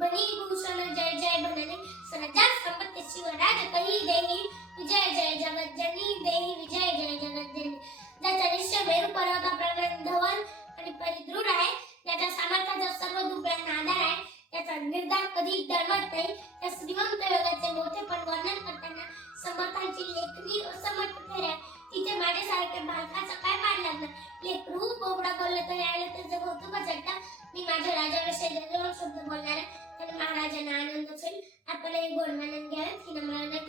बनी भूषण जय जय बननी सनजा संपत्ति शिवराज कही देही विजय जय जगत जनी देही विजय जय जगत जनी. ज्याचा निश्चय मेरू पर्वताप्रमाणे धवल आणि परिदृढ आहे, त्याच्या सामर्थ्याचा सर्व दुर्बळांना आधार आहे, त्याचा निर्धार कधी डळमळत नाही. त्या श्रीमंत योगाचे मोठेपण वर्णन करताना समर्थांची लेखणी असमर्थ ठेऱ्या तिथे माझ्यासारखे बालकाचा काय पाड लागणार. लेकरू बोबडा बोललं तरी आलं तर जग होतं बजटता. मी माझ्या राजाविषयी जगवून शब्द बोलणारा आणि महाराजांना आनंद होईल. आपणही गोडमाने